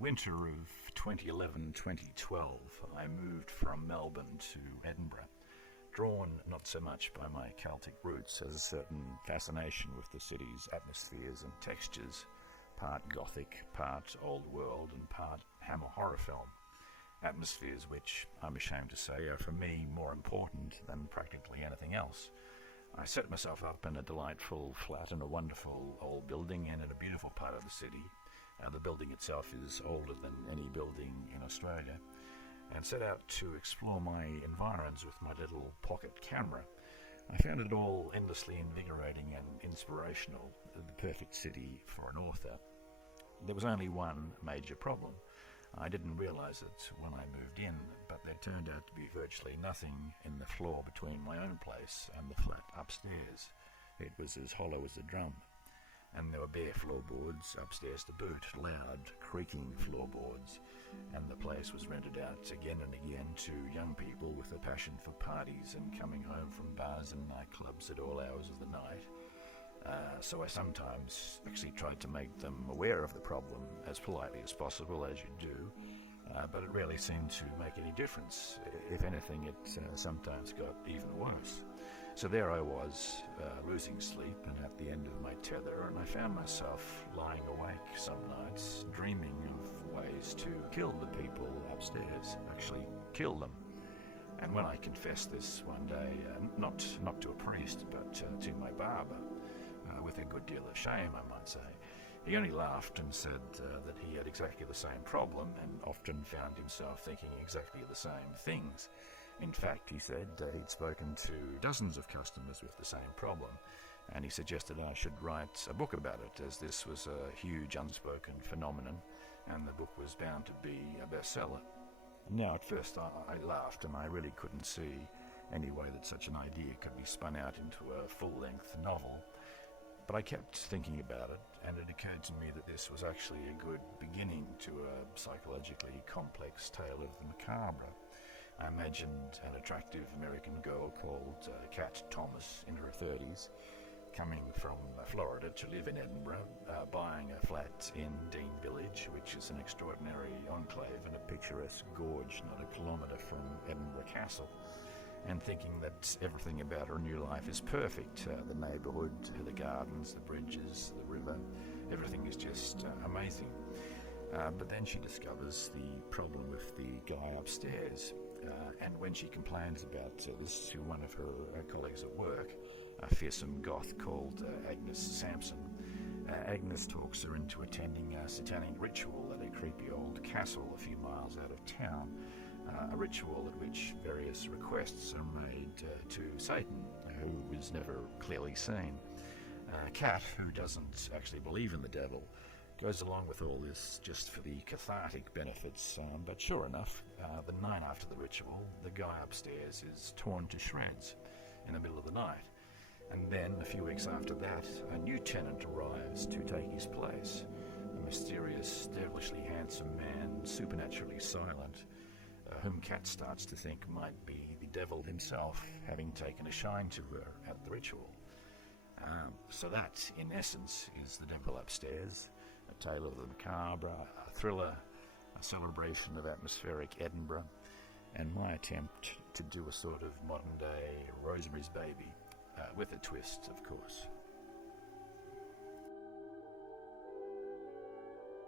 winter of 2011-2012, I moved from Melbourne to Edinburgh, drawn not so much by my Celtic roots as a certain fascination with the city's atmospheres and textures, part Gothic, part old world and part Hammer horror film. Atmospheres which, I'm ashamed to say, are for me more important than practically anything else. I set myself up in a delightful flat in a wonderful old building and in a beautiful part of the city. The building itself is older than any building in Australia, and set out to explore my environs with my little pocket camera. I found it all endlessly invigorating and inspirational, the perfect city for an author. There was only one major problem. I didn't realise it when I moved in, but there turned out to be virtually nothing in the floor between my own place and the flat upstairs. It was as hollow as a drum, and there were bare floorboards upstairs to boot, loud, creaking floorboards, and the place was rented out again and again to young people with a passion for parties and coming home from bars and nightclubs at all hours of the night. So I sometimes actually tried to make them aware of the problem as politely as possible, as you do, but it rarely seemed to make any difference. If anything, it sometimes got even worse. So there I was, losing sleep and at the end of my tether, and I found myself lying awake some nights, dreaming of ways to kill the people upstairs, actually kill them. And when I confessed this one day, not to a priest, but to my barber, with a good deal of shame, I might say, he only laughed and said that he had exactly the same problem and often found himself thinking exactly the same things. In fact, he said he'd spoken to dozens of customers with the same problem, and he suggested I should write a book about it, as this was a huge unspoken phenomenon, and the book was bound to be a bestseller. Now, at first I laughed, and I really couldn't see any way that such an idea could be spun out into a full-length novel. But I kept thinking about it, and it occurred to me that this was actually a good beginning to a psychologically complex tale of the macabre. I imagined an attractive American girl called Kat Thomas in her 30s, coming from Florida to live in Edinburgh, buying a flat in Dean Village, which is an extraordinary enclave and a picturesque gorge not a kilometre from Edinburgh Castle, and thinking that everything about her new life is perfect. The neighbourhood, the gardens, the bridges, the river, everything is just amazing. But then she discovers the problem with the guy upstairs, and when she complains about this to one of her colleagues at work, a fearsome goth called Agnes Sampson, Agnes talks her into attending a satanic ritual at a creepy old castle a few miles out of town. A ritual at which various requests are made to Satan, who is never clearly seen. Kat, who doesn't actually believe in the devil, goes along with all this just for the cathartic benefits, but sure enough, the night after the ritual, the guy upstairs is torn to shreds in the middle of the night. And then, a few weeks after that, a new tenant arrives to take his place, a mysterious, devilishly handsome man, supernaturally silent, whom Kat starts to think might be the devil himself, having taken a shine to her at the ritual. So that, in essence, is The Devil Upstairs, a tale of the macabre, a thriller, a celebration of atmospheric Edinburgh, and my attempt to do a sort of modern-day Rosemary's Baby, with a twist, of course.